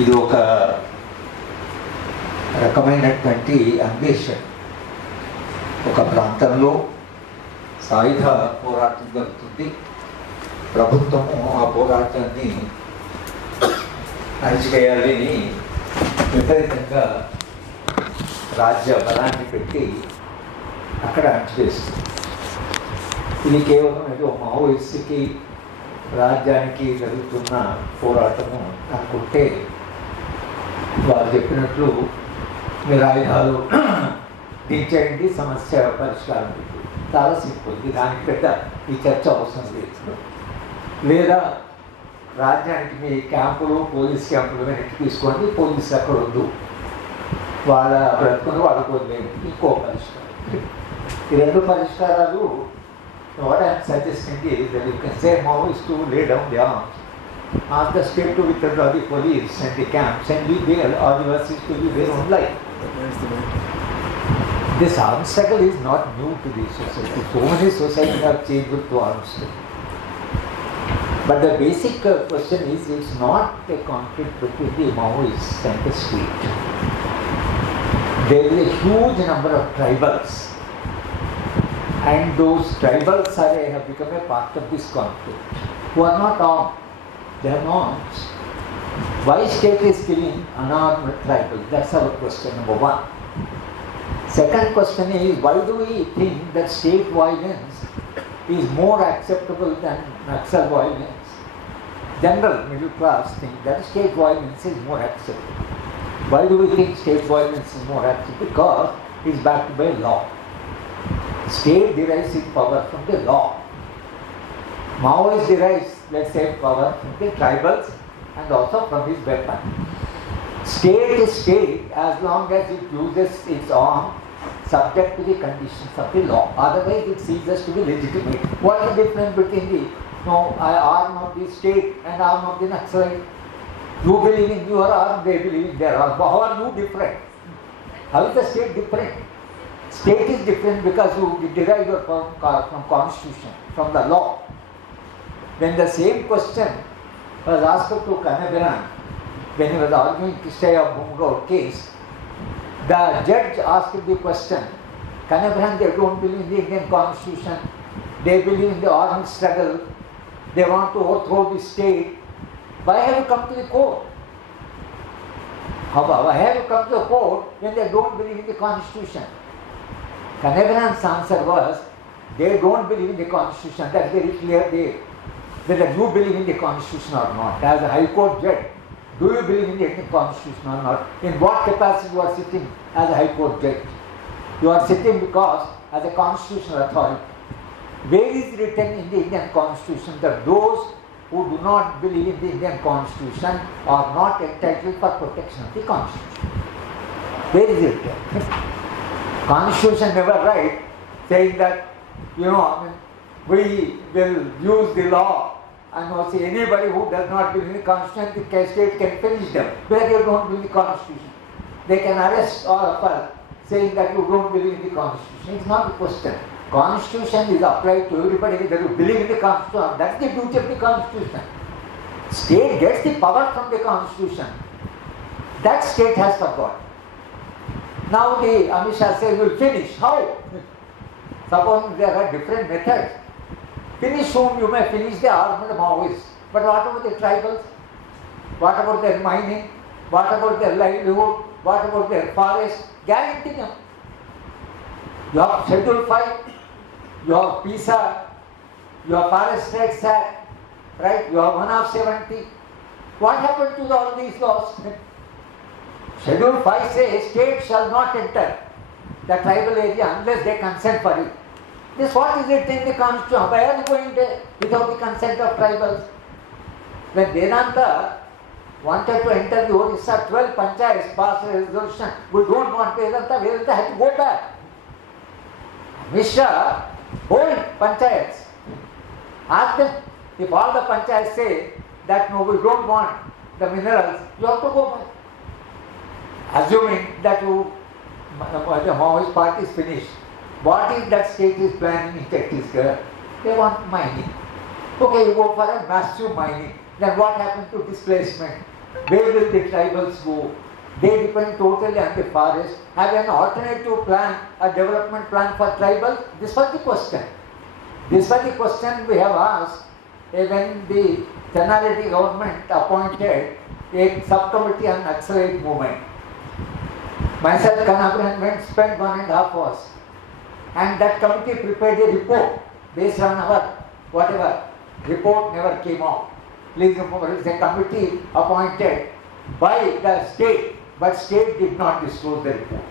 ఇది ఒక రకమైనటువంటి అంబిషన్. ఒక ప్రాంతంలో సాయుధ పోరాటం జరుగుతుంది. ప్రభుత్వము ఆ పోరాటాన్ని అణిచివేయాలని విపరీతంగా రాజ్య బలాన్ని పెట్టి అక్కడ అణిచివేస్తుంది. ఇది కేవలం ఏదో మావోయిస్టుకి రాజ్యానికి జరుగుతున్న పోరాటము అనుకుంటే వారు చెప్పినట్లు మీరు ఆయుధాలు దించేయండి, సమస్య పరిష్కారం. చాలా సింపుల్. ఇది దానికి పెద్ద ఈ చర్చ అవసరం లేదు. లేదా రాజ్యానికి మీ క్యాంపులు, పోలీస్ క్యాంపులు వెనక్కి తీసుకోండి, పోలీసులు అక్కడ వద్దు, వాళ్ళ బ్రతుకుని వాళ్ళకు వదిలేదు, ఇంకో పరిష్కారం. ఈ రెండు పరిష్కారాలు what I am suggesting is that you can say Maoists to lay down the arms, ask the state to withdraw the police and the camps and leave the Adivasis to live their own life. This arms struggle is not new to the society. So many societies have changed to arms struggle. But the basic question is, it's not a conflict between the Maoists and the state. There is a huge number of tribals, and those tribals have become a part of this conflict, who are not armed. They are not. Why state is killing unarmed tribals? That's our question, number one. Second question is, why do we think that state violence is more acceptable than Naxal violence? General middle class think that state violence is more acceptable. Why do we think state violence is more acceptable? Because it's backed by law. State derives its power from the law. Maoist derives, let's say, power from the tribals and also from his weapon. State is state as long as it uses its arm subject to the conditions of the law. Otherwise it ceases to be legitimate. What is the difference between the arm of the state and arm of the Naxalite? You believe in your arm, they believe in their arm. How are you different? How is the state different? State is different because you derive your from constitution, from the law. When the same question was asked to Kanabiran, when he was arguing Kishtaya Bhumgaur case, the judge asked the question, Kanabiran, they don't believe in the Indian constitution, they believe in the armed struggle, they want to overthrow the state. Why have you come to the court? Why have you come to the court when they don't believe in the constitution? Kanabiran's answer was, they don't believe in the constitution. That's very clear there. Whether you believe in the constitution or not. As a high court judge, do you believe in the Indian constitution or not? In what capacity you are sitting as a high court judge? You are sitting because as a constitutional authority. Where is written in the Indian constitution that those who do not believe in the Indian constitution are not entitled for protection of the constitution? Where is it written? Constitution never write saying that, we will use the law and see anybody who does not believe in the constitution, the state can finish them. Where they don't believe in the constitution, they can arrest all of us saying that you don't believe in the constitution. It's not a question. Constitution is applied to everybody whether you believe in the constitution. That's the duty of the constitution. State gets the power from the constitution. That state has forgot. Now the Amit Shah says will finish. How? Suppose there are different methods. Finish whom? You may finish the armed Maoists. But what about the tribals? What about their mining? What about their livelihood? What about their forest? Guarantee them. You have Schedule 5, you have PISA, you have Forest Rights Act, right? You have 1 of 70. What happened to all these laws? Schedule 5 says state shall not enter the tribal area unless they consent for it. This what is it in the constitution? Why are you going there without the consent of tribals? When Vedanta wanted to enter the Orissa, 12 panchayats passed a resolution. We don't want Vedanta. Vedanta had to go back. Mishra, hold panchayats. Ask them, if all the panchayats say that no, we don't want the minerals, you have to go back. Assuming that the Maoist party is finished, what is that state is planning in Chhattisgarh? They want mining. Okay, you go for a massive mining. Then what happens to displacement? Where will the tribals go? They depend totally on the forest. Have an alternative plan, a development plan for tribals? This was the question. This was the question we have asked when the Tenality government appointed a subcommittee on Naxalite movement. Myself, Kanabran went, spent 1.5 hours. And that committee prepared a report based on our whatever. Report never came out. Please remember, it's a committee appointed by the state, but state did not disclose the report.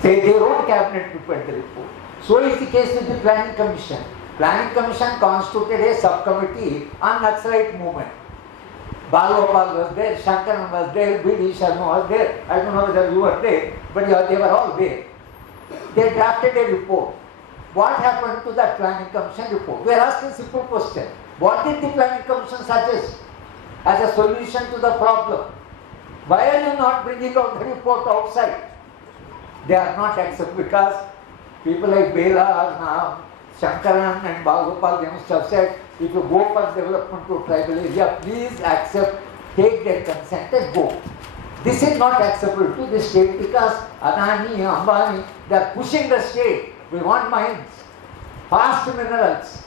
Say their own cabinet prepared the report. So is the case with the Planning Commission. Planning Commission constituted a subcommittee on Naxalite movement. Haragopal was there, Shankaran was there, B.D. Sharma was there. I don't know whether you were there, but they were all there. They drafted a report. What happened to that Planning Commission report? We are asking a simple question. What did the Planning Commission suggest as a solution to the problem? Why are you not bringing out the report outside? They are not accepted because people like Bela, Shankaran and Haragopal, they must have said, if you go for development to tribal area, please accept, take their consent and go. This is not acceptable to the state because Adani, Ambani, they are pushing the state. We want mines, fast minerals,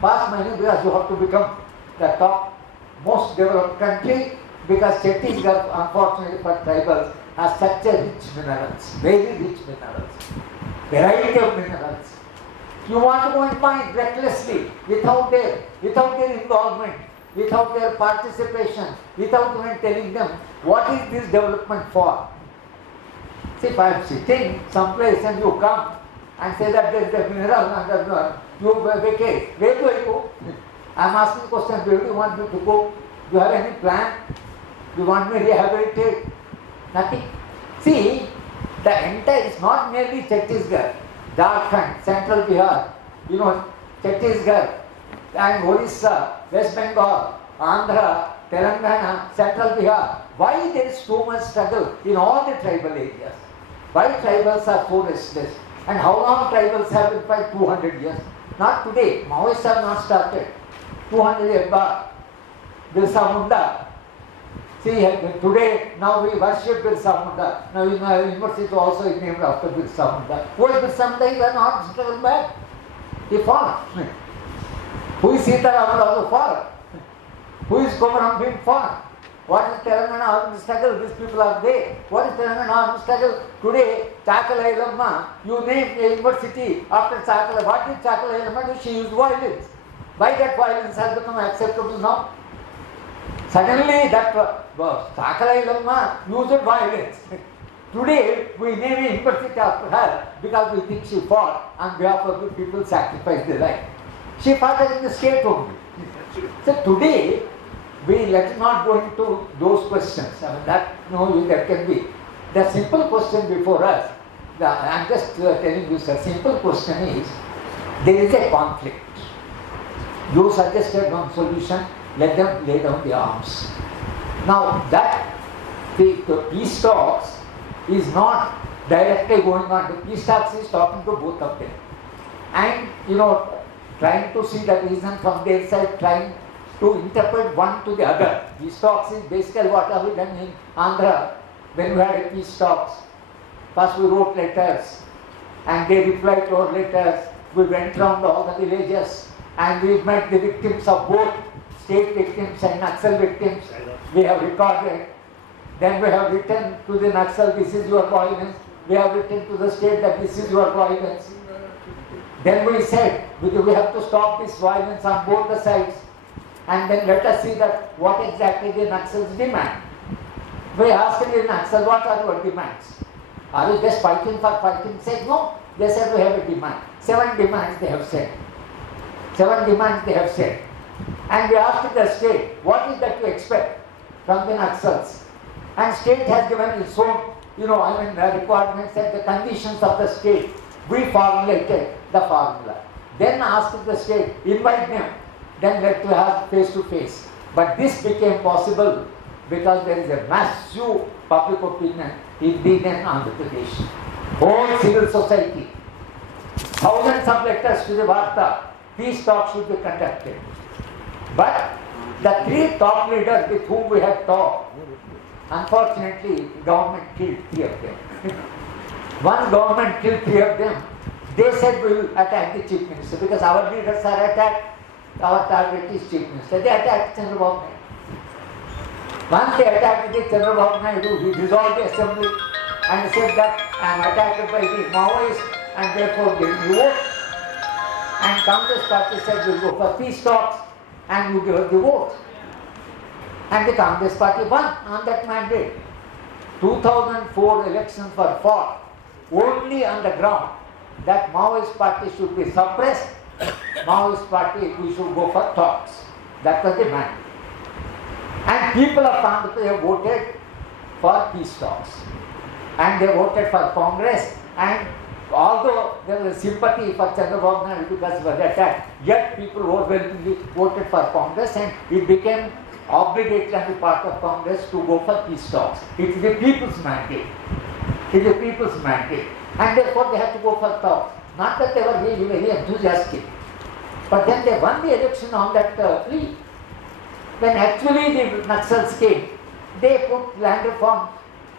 fast mining because you have to become the top most developed country because Chhattisgarh, unfortunately for tribals, has such a rich minerals, very rich minerals, variety of minerals. You want to go and find recklessly, without their involvement, without their participation, without even telling them what is this development for. See, if I am sitting someplace and you come and say that there is a mineral under you vacate, where do I go? I am asking the question, where do you want me to go? Do you have any plan? Do you want me to rehabilitate? Nothing. See, the entire is not merely Chhattisgarh, Jharkhand, Central Bihar, Chhattisgarh and Orissa, West Bengal, Andhra, Telangana, Central Bihar. Why there is so much struggle in all the tribal areas? Why tribals are so restless? And how long tribals have been fighting? 200 years. Not today. Maoists have not started. 200 years back. Birsa Munda. See, today, now we worship Birsa Munda. Now in our university also is named after Birsa Munda. Who is Birsa Munda? He was not struggled back. He fought. Who is Sita Raman also fought? Who is Komaram Bhim fought? What is Telangana armed struggle? These people are there. What is Telangana armed struggle? Today, Chakala Ilamma, you name a university after Chakala. What did Chakala Ilamma do? She used violence. Why that violence has become acceptable now? Suddenly that Chakala Ilamma used violence. Today, we name a university after her because we think she fought on behalf of the people sacrificed their life. She fought in the state only. So today, let's not go into those questions. I mean, that can be. The simple question before us, I am just telling you, sir, simple question is, there is a conflict. You suggested one solution, let them lay down the arms. Now, that the peace talks is not directly going on. The peace talks is talking to both of them. And, trying to see the reason from their side, trying to interpret one to the other. Peace talks is basically what have we done in Andhra when we had a peace talks. First we wrote letters and they replied to our letters. We went around all the villages and we met the victims of both state victims and Naxal victims. We have recorded. Then we have written to the Naxal, this is your violence. We have written to the state that this is your violence. Then we said, we have to stop this violence on both the sides. And then let us see that what exactly the Naxals demand. We asked the Naxals, what are your demands? Are you just fighting for fighting's sake? No. They said we have a demand. 7 demands they have said. 7 demands they have said. And we asked the state, what is that you expect from the Naxals? And state has given its own, requirements and the conditions of the state. We formulated the formula. Then asked the state, invite them. Then let to have face to face. But this became possible because there is a massive public opinion in Bihar and Andhra Pradesh. Whole civil society, thousands of letters to the Varta, peace talks should be conducted. But The three top leaders with whom we had talked, unfortunately, government killed three of them. One government killed three of them. They said we will attack the chief minister because our leaders are attacked. Our target is chief minister. They attacked Chandrababu Naidu. Once they attacked the Chandrababu Naidu, he dissolved the assembly and said that I am attacked by the Maoists and therefore they will vote. And Congress party said we will go for peace talks and you give us the vote. And the Congress party won on that mandate. 2004 elections were fought only on the ground that Maoist party should be suppressed. Maoist party, we should go for talks. That was the mandate. And people of Andhra Pradesh voted for peace talks. And they voted for Congress. And although there was sympathy for Chandrababu Naidu because he was attacked, yet people overwhelmingly voted for Congress and it became obligatory on the part of Congress to go for peace talks. It is the people's mandate. It is the people's mandate. And therefore they had to go for talks. Not that they were really very enthusiastic. But then they won the election on that plea. When actually the Naxals came, they put land reform.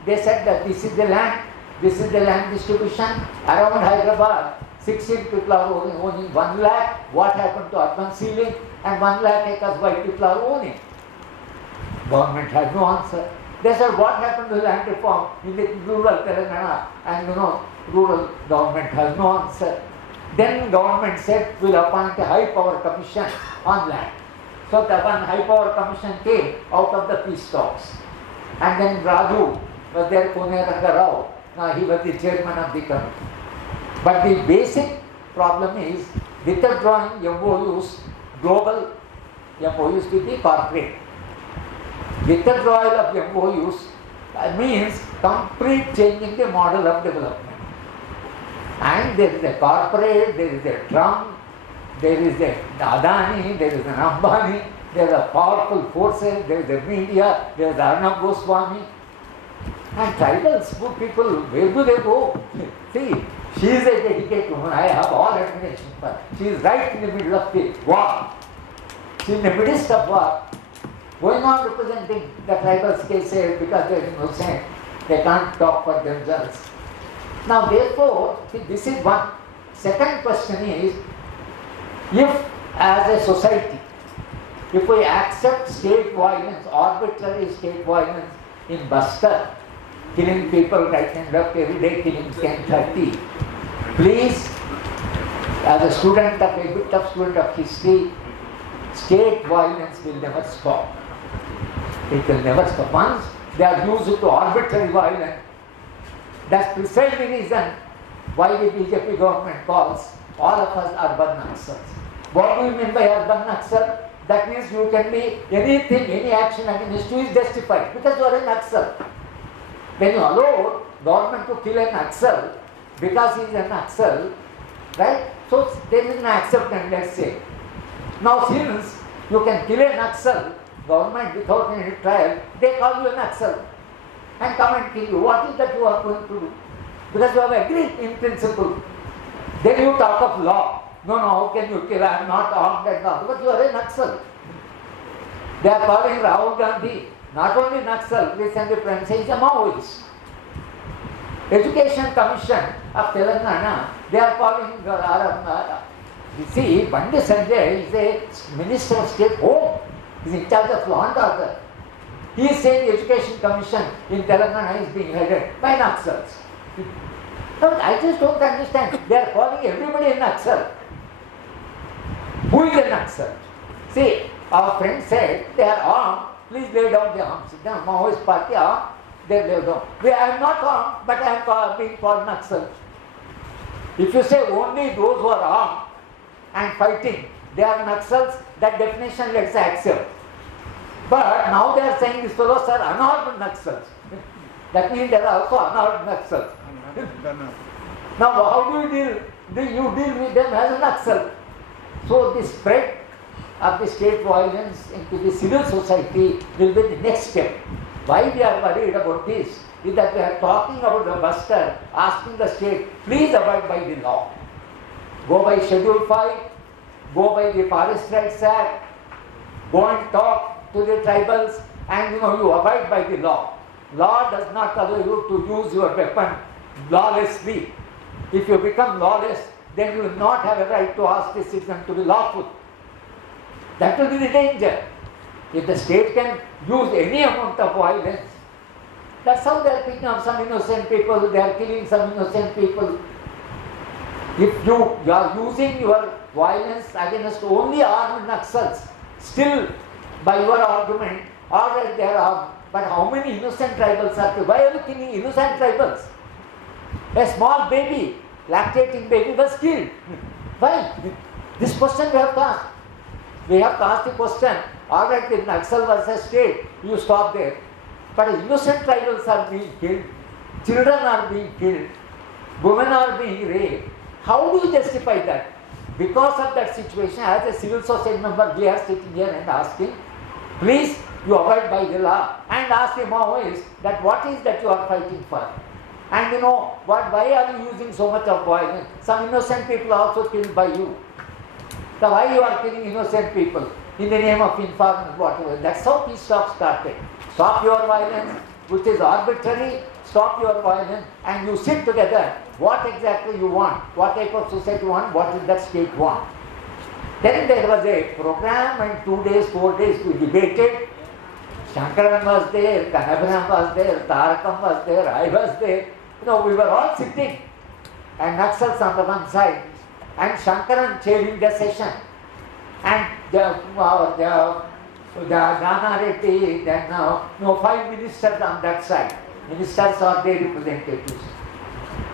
They said that this is the land distribution. Around Hyderabad, 16 people are owning 1 lakh. What happened to urban ceiling? And 1 lakh acres white people are owning. Government had no answer. They said, what happened to land reform in the rural Telangana? And rural government has no answer. Then government said, we'll appoint a high power commission on land. So the one high power commission came out of the peace talks. And then Raju was there, Puneranga Rao. Now he was the chairman of the committee. But the basic problem is withdrawing MOUs, global MOUs with the corporate. Withdrawal of MOUs means complete changing the model of development. And there is a corporate, there is a Trump, there is a Adani, there is an Ambani, there are powerful forces, there is the media, there is Arnab Goswami. And tribals, good people, where do they go? See, she is a dedicated woman. I have all admiration for her. She is right in the middle of the war. She is in the midst of war, going on representing the tribals cases because they are innocent. They can't talk for themselves. Now, therefore, see, this is one. Second question is, if as a society, if we accept state violence, arbitrary state violence in Bastar, killing people right and left every day, killing 10, 30, please, as a student of history, state violence will never stop. It will never stop. Once they are used to arbitrary violence, that's precisely the reason why the BJP government calls all of us urban Naxals. What do you mean by urban Naxal? That means you can be anything, any action against you is justified because you are a Naxal. When you allow government to kill a Naxal because he is a Naxal, right? So there is an acceptance, let's say. Now since you can kill a Naxal, government without any trial, they call you a Naxal and come and kill you. What is that you are going to do? Because you have agreed in principle. Then you talk of law. No, how can you kill? I am not armed and all. But you are a Naxal. They are calling Rahul Gandhi not only Naxal, recently Prime Minister is a Maoist. Education Commission of Telangana, they are calling you see, Bandi Sanjay is a Minister of State Home. He is in charge of law and order. He is saying the Education Commission in Telangana is being headed by Naxals. No, I just don't understand. They are calling everybody a Naxal. Who is a Naxal? See, our friend said they are armed. Please lay down the arms. The Maoist party armed. They lay down. I am not armed, but I am being called Naxal. If you say only those who are armed and fighting, they are Naxals, that definition let's accept. But now they are saying these fellows are unarmed Naxals. That means they are also unarmed Naxals. Now how do you deal? You deal with them as a Naxal. So the spread of the state violence into the civil society will be the next step. Why we are worried about this is that we are talking about the Bastar, asking the state, please abide by the law. Go by Schedule 5, go by the Forest Rights Act, go and talk to the tribals, and you abide by the law. Law does not allow you to use your weapon lawlessly. If you become lawless, then you will not have a right to ask the citizen to be lawful. That will be the danger. If the state can use any amount of violence, that's how they are picking up some innocent people, they are killing some innocent people. If you are using your violence against only armed Naxals, still by your argument, alright there are, but how many innocent tribals are killed? Why are you killing innocent tribals? A small baby, lactating baby was killed. Why? This question we have to ask. We have to ask the question, alright, in Naxal versus state, you stop there. But innocent tribals are being killed, children are being killed, women are being raped. How do you justify that? Because of that situation, as a civil society member, we are sitting here and asking, please, you abide by the law, and ask the Maoists that what is that you are fighting for. And why are you using so much of violence? Some innocent people are also killed by you. So why you are killing innocent people in the name of informing whatever? That's how peace talk started. Stop your violence, which is arbitrary, stop your violence, and you sit together. What exactly you want? What type of society you want? What does that state want? Then there was a program, and 2 days, 4 days we debated. Shankaran was there, Kanabharam was there, Tarakam was there, I was there. We were all sitting, and Naxals on the one side, and Shankaran chairing the session, and the Nana Reddy, then 5 ministers on that side. Ministers are their representatives.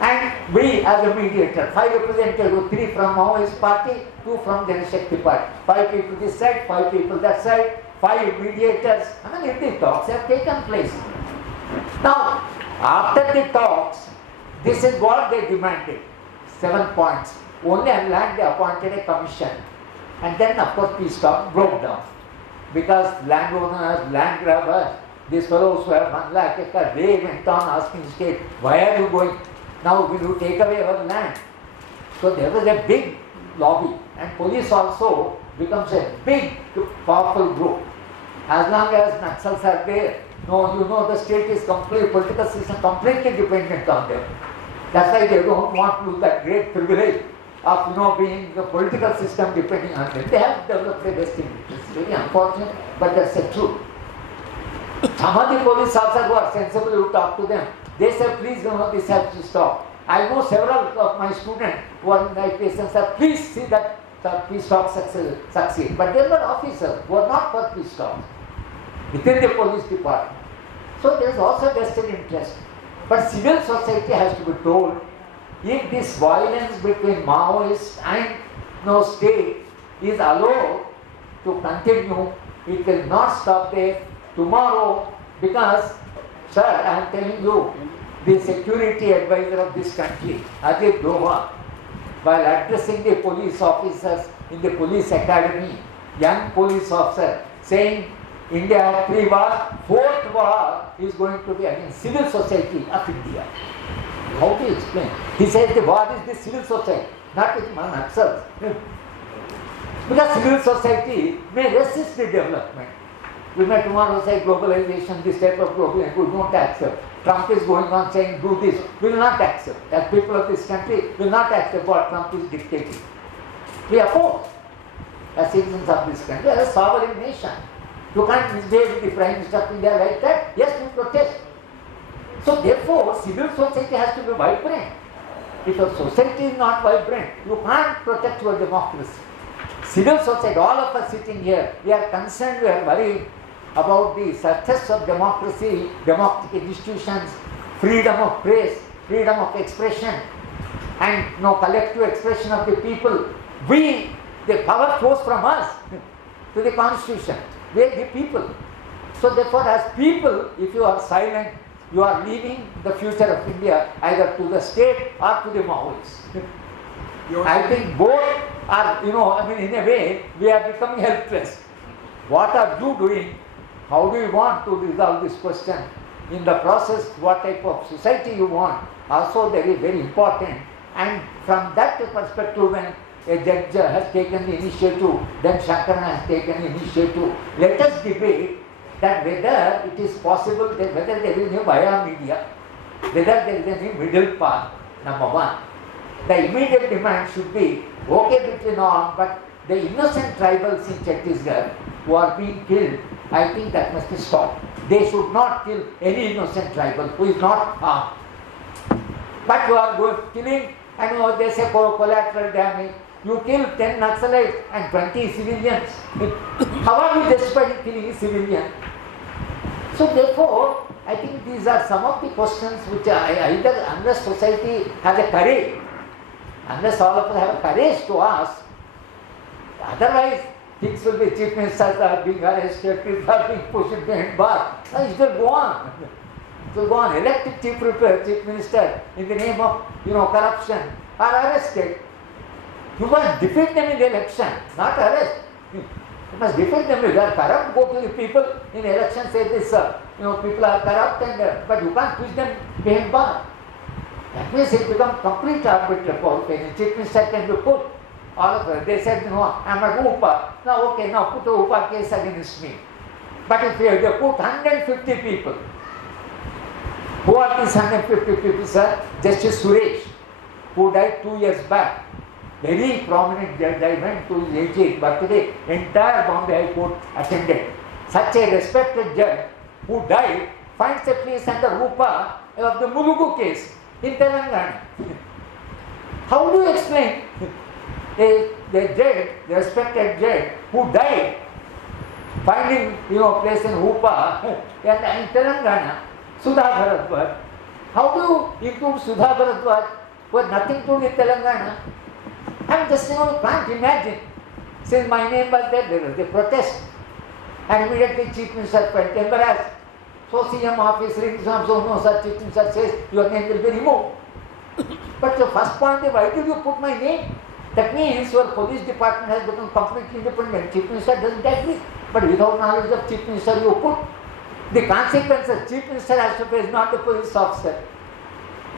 And we as a mediator, 5 representatives, 3 from Maoist party, 2 from the Shakti party. 5 people this side, 5 people that side, 5 mediators. The talks have taken place. Now, after the talks, this is what they demanded. 7 points. Only on land they appointed a commission. And then of course peace talk broke down. Because landowners, land grabbers, these fellows who have 1 lakh acre, they went on asking state, why are you going? Now will you take away our land? So there was a big lobby, and police also becomes a big, powerful group. As long as Naxals are there, the state is political system completely dependent on them. That's why they don't want to lose that great privilege of being the political system depending on them. They have developed a vested interest. It's very unfortunate, but that's the truth. Some of the police officers who are sensible, you talk to them. They say, please, this has to stop. I know several of my students who are in my patients say, please see that peace talk succeed. But they were officers who are not for peace talk within the police department. So there is also vested interest. But civil society has to be told, if this violence between Maoists and state is allowed to continue, it will not stop there tomorrow, because, sir, I am telling you, the security advisor of this country, Ajit Doha, while addressing the police officers in the police academy, young police officer, saying India had 3 wars, 4th war is going to be against civil society of India. How do you explain? He says the war is the civil society, not with Naxals. Because civil society may resist the development. We may tomorrow say globalization, this type of globalization, we don't accept. Trump is going on saying do this, we will not accept. As people of this country will not accept what Trump is dictating. We oppose as citizens of this country, as a sovereign nation. You can't misbehave with the Prime Minister of India like that. Yes, we protest. So therefore, civil society has to be vibrant. If a society is not vibrant, you can't protect your democracy. Civil society, all of us sitting here, we are concerned, we are worried about the success of democracy, democratic institutions, freedom of press, freedom of expression, and collective expression of the people. The power flows from us to the constitution. We are the people. So therefore, as people, if you are silent, you are leaving the future of India either to the state or to the Maoists. I think both are, in a way, we are becoming helpless. What are you doing? How do you want to resolve this question? In the process, what type of society you want, also very, very important. And from that perspective, when a judge has taken the initiative, then Shankara has taken the initiative. Let us debate that whether it is possible, that whether there is no via media, whether there is any middle path, number one. The immediate demand should be, okay between all, but the innocent tribals in Chhattisgarh who are being killed, I think that must be stopped. They should not kill any innocent tribal who is not armed. But you are going killing, and they say collateral damage. You kill 10 Naxalites and 20 civilians. How are you justified killing a civilian? So therefore, I think these are some of the questions which are either unless society has a courage, unless all of us have a courage to ask, otherwise things will be chief ministers are being arrested, people are being pushed behind bars. It will go on. It will go on. Elected chief minister in the name of corruption are arrested. You must defeat them in the election, not arrest. You must defeat them. If they are corrupt, go to the people in election, say this, people are corrupt, but you can't push them behind bar. That means it becomes complete arbitrary power. The chief minister can be put. All of us, they said, I'm at UPA. Now, okay, now put a UPA case against me. But if they put 150 people, who are these 150 people, sir? Justice Suresh, who died 2 years back. Very prominent judge. I went to his 88th birthday. Entire Bombay High Court attended. Such a respected judge who died finds a place under UPA of the Mulugu case in Telangana. How do you explain the judge, the respected judge who died, finding place in UPA in Telangana, Sudha Bharadwaj? How do you include Sudha Bharadwaj who had nothing to do with Telangana? I'm just can't imagine. Since my name was there was a protest. And immediately Chief Minister felt embarrassed. So CM office rings, so no, sir, Chief Minister says your name will be removed. But the first point is, why did you put my name? That means your police department has become completely independent. Chief Minister doesn't agree. But without knowledge of Chief Minister, you put. The consequences, Chief Minister has to face, not the police officer.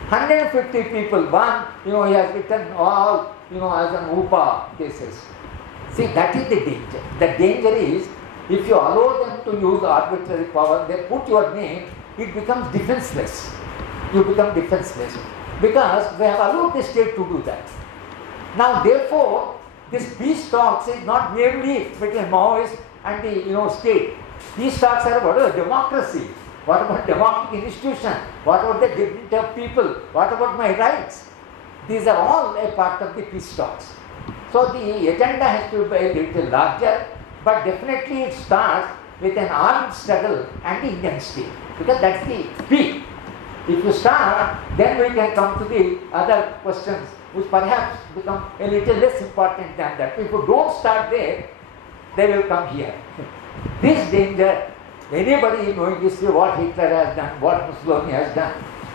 150 people, one, he has written all, as an UPA cases. See, that is the danger. The danger is, if you allow them to use arbitrary power, they put your name, it becomes defenseless. You become defenseless. Because they have allowed the state to do that. Now, therefore, this peace talks is not merely between Maoists and the state. These talks are about democracy. What about democratic institution? What about the dignity of people? What about my rights? These are all a part of the peace talks. So the agenda has to be a little larger, but definitely it starts with an armed struggle and the Indian state, because that's the peak. If you start, then we can come to the other questions which perhaps become a little less important than that. If you don't start there, they will come here. This danger, anybody knowing history, what Hitler has done, what Mussolini has done,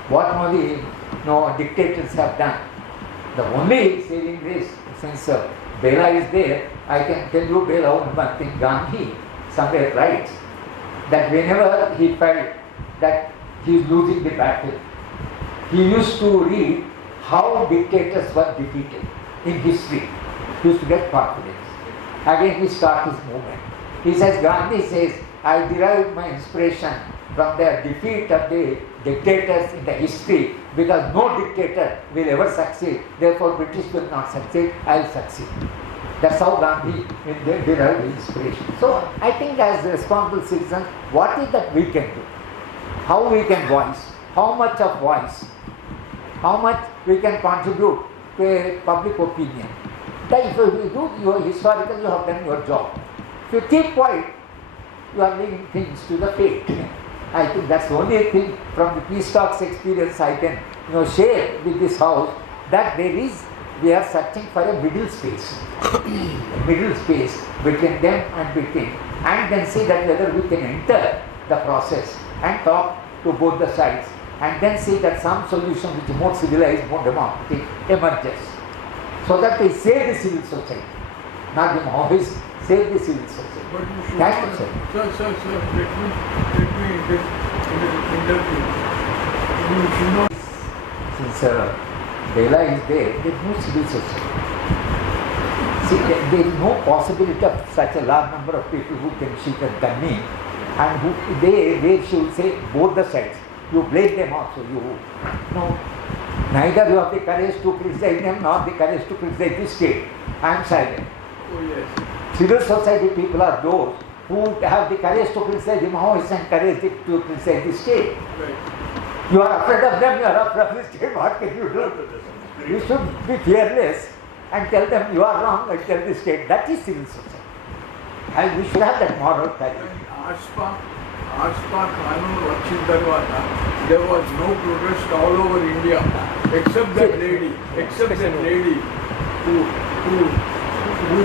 what all the dictators have done, the only saving grace, since Bela is there, I can tell you Bela one thing, Gandhi somewhere writes that whenever he felt that he is losing the battle, he used to read how dictators were defeated in history. He used to get confidence. Again he starts his movement. He says, Gandhi says, I derived my inspiration from the defeat of the dictators in the history, because no dictator will ever succeed. Therefore, British will not succeed, I will succeed. That's how Gandhi derived his inspiration. So, I think as responsible citizens, what is that we can do? How we can voice? How much of voice? How much we can contribute to a public opinion? That if you do your historical, you have done your job. If you keep quiet, you are leaving things to the fate. I think that's the only thing from the peace talks experience I can share with this house, that we are searching for a middle space. Middle space between them and between. And then see that whether we can enter the process and talk to both the sides. And then see that some solution which is more civilized, more democratic emerges. So that we save the civil society. Not the Maoists, save the civil society. But you should Thank not, you, sir. Sir, let me interview. You should not. Since Bela is there is no civil society. See, there is no possibility of such a large number of people who can shoot and gun me, and who they should say both the sides. You blame them also. No. Neither you have the courage to criticize them, nor the courage to criticize the state. I am silent. Oh yes. Civil society people are those who have the courage to criticize the Maoists and courage to criticize the state. Right. You are afraid of them, you are afraid of the state. What can you do? You should be fearless and tell them you are wrong and tell the state. That is civil society. And we should have that moral courage. ఆస్పా కానూన్ వచ్చిన తర్వాత there was no protest all over India except that lady who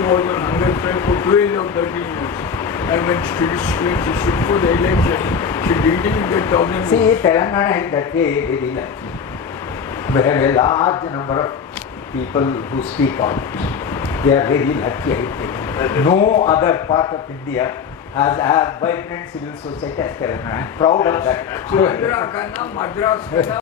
was on hunger strike for 12 or 13 years, and when she stood for the election she didn't get 1,000 See, votes. Telangana is that way very lucky. We have a large number of people who speak out. They are very lucky, I think. No other part of India has as vibrant civil society as Telangana. I am proud of that. Andhra kanna Madras kanna